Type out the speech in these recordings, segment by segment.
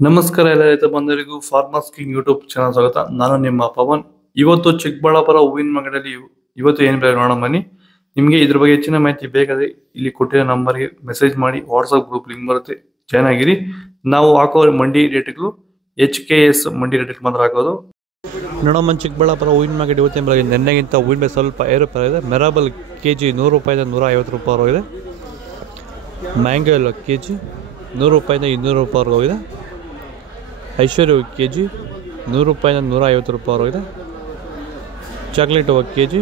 ನಮಸ್ಕಾರ ಎಲ್ಲ ರೈತ ಬಂಧುಗಳಿಗೂ ಫಾರ್ಮರ್ಸ್ ಕಿಂಗ್ ಯೂಟ್ಯೂಬ್ ಚಾನಲ್ ಸ್ವಾಗತ. ನಾನು ನಿಮ್ಮ ಪವನ್. ಇವತ್ತು ಚಿಕ್ಕಬಳ್ಳಾಪುರ ಹೂವಿನ ಮಾರ್ಕೆಟಲ್ಲಿ ಇವತ್ತು ಏನು ಬೆಲೆ ನೋಡೋಣ ಬನ್ನಿ. ನಿಮಗೆ ಇದ್ರ ಬಗ್ಗೆ ಹೆಚ್ಚಿನ ಮಾಹಿತಿ ಬೇಕಾದ್ರೆ ಇಲ್ಲಿ ಕೊಟ್ಟಿರೋ ನಂಬರ್ಗೆ ಮೆಸೇಜ್ ಮಾಡಿ, ವಾಟ್ಸ್ಆಪ್ ಗ್ರೂಪ್ ಲಿಂಕ್ ಬರುತ್ತೆ, ಜಾಯ್ನ್ ಆಗಿರಿ. ನಾವು ಹಾಕೋ ಮಂಡಿ ರೇಟ್ಗಳು HKS ಮಂಡಿ ರೇಟ್ ಮಾತ್ರ ಹಾಕೋದು. ನೋಡಮ್ಮ, ಚಿಕ್ಕಬಳ್ಳಾಪುರ ಹೂವಿನ ಮಾರ್ಕೆಟ್ ಇವತ್ತಿನ ಬೆಳಗ್ಗೆ ನೆನ್ನೆಗಿಂತ ಹೂವಿನ ಬೆಲೆ ಸ್ವಲ್ಪ ಏರುಪೇರಾಗಿದೆ. ಮೆರಾಬಲ್ KG 100 ರೂಪಾಯಿಂದ 150 ರೂಪಾಯಿ ಹೋಗಿದೆ. ಮ್ಯಾಂಗೋ ಎಲ್ಲ KG 100 ರೂಪಾಯಿಂದ 200 ರೂಪಾಯಿ ಹೋಗಿದೆ. ಐಶ್ವರ್ಯ KG 100 ರೂಪಾಯಿಂದ 150 ರೂಪಾಯಿ ಹೋಗಿದೆ. ಚಾಕ್ಲೇಟ್ KG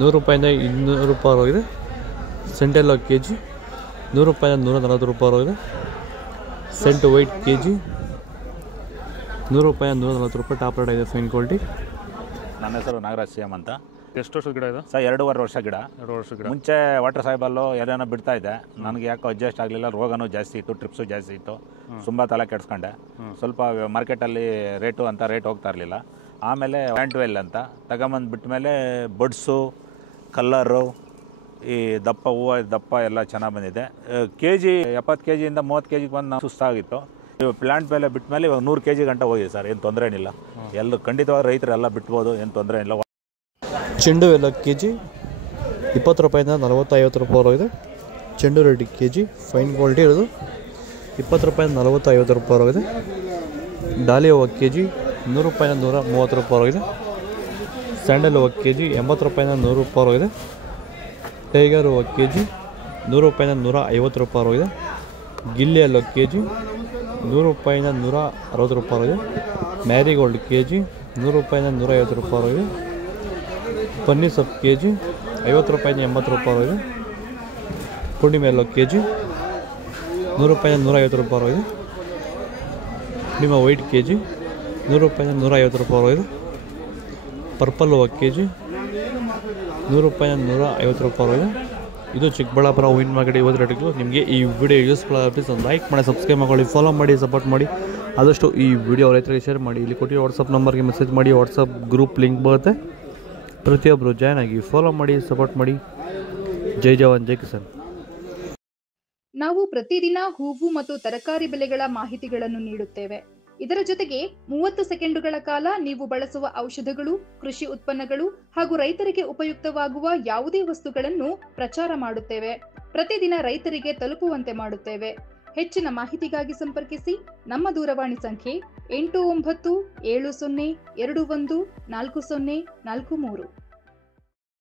100 ರೂಪಾಯಿಂದ 200 ರೂಪಾಯಿ ಹೋಗಿದೆ. ಸೆಂಟೆಲ್ಲ KG 100 ರೂಪಾಯಿಂದ 140 ರೂಪಾಯಿ ಹೋಗಿದೆ. ಸೆಂಟ್ ವೈಟ್ KG 100 ರೂಪಾಯಿಂದ 140 ರೂಪಾಯಿ. ಟಾಪ್ ರೇಟ್ ಇದೆ, ಫೈನ್ ಕ್ವಾಲಿಟಿ. ನನ್ನ ಹೆಸರು ನಾಗರಾಜ್ CM ಅಂತ. ಎಷ್ಟು ವರ್ಷದ ಗಿಡ ಇದು? ಸರ್ 2.5 ವರ್ಷ ಗಿಡ. 2 ವರ್ಷ ಗಿಡ. ಮುಂಚೆ ವಾಟರ್ ಸಾಯಿಬಲ್ಲು ಏನೇನೋ ಬಿಡ್ತಾ ಇದ್ದೆ. ನನಗೆ ಯಾಕೋ ಅಡ್ಜಸ್ಟ್ ಆಗಲಿಲ್ಲ. ರೋಗನೂ ಜಾಸ್ತಿ ಇತ್ತು, ಟ್ರಿಪ್ಸು ಜಾಸ್ತಿ ಇತ್ತು. ತುಂಬ ತಲೆ ಕೆಡಿಸ್ಕೊಂಡೆ. ಸ್ವಲ್ಪ ಮಾರ್ಕೆಟಲ್ಲಿ ರೇಟ್ ಹೋಗ್ತಾ ಇರಲಿಲ್ಲ. ಆಮೇಲೆ ಪ್ಯಾಂಟ್ವೆಲ್ ಅಂತ ತಗೊಂಬಂದು ಬಿಟ್ಟ ಮೇಲೆ ಬಡ್ಸು, ಕಲ್ಲರು, ಈ ದಪ್ಪ ಹೂವು ದಪ್ಪ ಎಲ್ಲ ಚೆನ್ನಾಗಿ ಬಂದಿದೆ. KG 70 KGಯಿಂದ 30 KGಗೆ ಬಂದು ನಾವು ಸುಸ್ತಾಗಿತ್ತು. ಪ್ಲಾಂಟ್ ಮೇಲೆ ಬಿಟ್ಟ ಮೇಲೆ ಇವಾಗ 100 KG ಗಂಟ ಹೋಗಿದೆ ಸರ್. ಏನು ತೊಂದರೆ ಏನಿಲ್ಲ. ಎಲ್ಲರೂ ಖಂಡಿತವಾಗಿ ರೈತರೆಲ್ಲ ಬಿಟ್ಬೋದು, ಏನು ತೊಂದರೆ ಇಲ್ಲ. ಚೆಂಡು ಎಲ್ಲ KG 20 ರೂಪಾಯಿಂದ 40-50 ರೂಪಾಯಿ ಹೋಗಿದೆ. ಚೆಂಡು ರೆಡ್ KG ಫೈನ್ ಕ್ವಾಲಿಟಿ ಇರೋದು 20 ರೂಪಾಯಿಂದ 40-50 ರೂಪಾಯಿ ಹೋಗಿದೆ. ಡಾಲಿ ಹೂವು KG 100 ರೂಪಾಯಿಂದ 130 ರೂಪಾಯಿ ಹೋಗಿದೆ. ಸ್ಯಾಂಡಲ್ ಹೂವು KG 80 ರೂಪಾಯಿಂದ 100 ರೂಪಾಯಿ ಹೋಗಿದೆ. ಟೈಗರ್ ಹೂವು KG 100 ರೂಪಾಯಿಂದ 150 ರೂಪಾಯಿ ಹೋಗಿದೆ. ಗಿಲ್ಲಿ ಎಲ್ಲ KG 100 ರೂಪಾಯಿಂದ 160 ರೂಪಾಯಿ ಹೋಗಿದೆ. ಮ್ಯಾರಿಗೋಲ್ಡ್ KG 100 ರೂಪಾಯಿಂದ 150 ರೂಪಾಯಿ ಹೋಗಿದೆ. ಪನ್ನೀರ್ ಸೊಪ್ಪು KG 50 ರೂಪಾಯಿಂದ 80 ರೂಪಾಯಿ ಹೋಗಿದೆ. ಪುಂಡಿ ಮೇಲೋ KG 100 ರೂಪಾಯಿಂದ 150 ರೂಪಾಯಿ ಹೋಗಿದೆ. ನಿಮ್ಮ ವೈಟ್ KG 100 ರೂಪಾಯಿಂದ 150 ರೂಪಾಯಿ ಹೋಗಿದೆ. ಪರ್ಪಲ್ ಹೂವು KG 100 ರೂಪಾಯಿಂದ 150 ರೂಪಾಯಿ ಹೋಗಿದೆ. ಇದು ಚಿಕ್ಕಬಳ್ಳಾಪುರ ಹೂವಿನ ಮಾರ್ಕೆಟ್ ಇವತ್ತು ರೇಟ್ಗಳು. ನಿಮಗೆ ಈ ವಿಡಿಯೋ ಯೂಸ್ಫುಲ್ ಆಗಿ ಪ್ಲೀಸ್ ಒಂದು ಲೈಕ್ ಮಾಡಿ, ಸಬ್ಸ್ಕ್ರೈಬ್ ಮಾಡ್ಕೊಳ್ಳಿ, ಫಾಲೋ ಮಾಡಿ, ಸಪೋರ್ಟ್ ಮಾಡಿ. ಆದಷ್ಟು ಈ ವಿಡಿಯೋ ರೈತರಿಗೆ ಶೇರ್ ಮಾಡಿ. ಇಲ್ಲಿ ಕೊಟ್ಟಿರೋ ವಾಟ್ಸಪ್ ನಂಬರ್ಗೆ ಮೆಸೇಜ್ ಮಾಡಿ, ವಾಟ್ಸಪ್ ಗ್ರೂಪ್ ಲಿಂಕ್ ಬರುತ್ತೆ. ಪ್ರತಿಯೊಬ್ಬರು ಜಾಯ್ನ್ ಆಗಿ, ಫಾಲೋ ಮಾಡಿ, ಸಪೋರ್ಟ್ ಮಾಡಿ. ಜೈ ಜವಾನ್, ಜೈ ಕಿಸಾನ್. ನಾವು ಪ್ರತಿದಿನ ಹೂವು ಮತ್ತು ತರಕಾರಿ ಬೆಲೆಗಳ ಮಾಹಿತಿಗಳನ್ನು ನೀಡುತ್ತೇವೆ. ಇದರ ಜೊತೆಗೆ 30 ಸೆಕೆಂಡುಗಳ ಕಾಲ ನೀವು ಬಳಸುವ ಔಷಧಗಳು, ಕೃಷಿ ಉತ್ಪನ್ನಗಳು ಹಾಗೂ ರೈತರಿಗೆ ಉಪಯುಕ್ತವಾಗುವ ಯಾವುದೇ ವಸ್ತುಗಳನ್ನು ಪ್ರಚಾರ ಮಾಡುತ್ತೇವೆ. ಪ್ರತಿದಿನ ರೈತರಿಗೆ ತಲುಪುವಂತೆ ಮಾಡುತ್ತೇವೆ. ಹೆಚ್ಚಿನ ಮಾಹಿತಿಗಾಗಿ ಸಂಪರ್ಕಿಸಿ. ನಮ್ಮ ದೂರವಾಣಿ ಸಂಖ್ಯೆ 8970214043.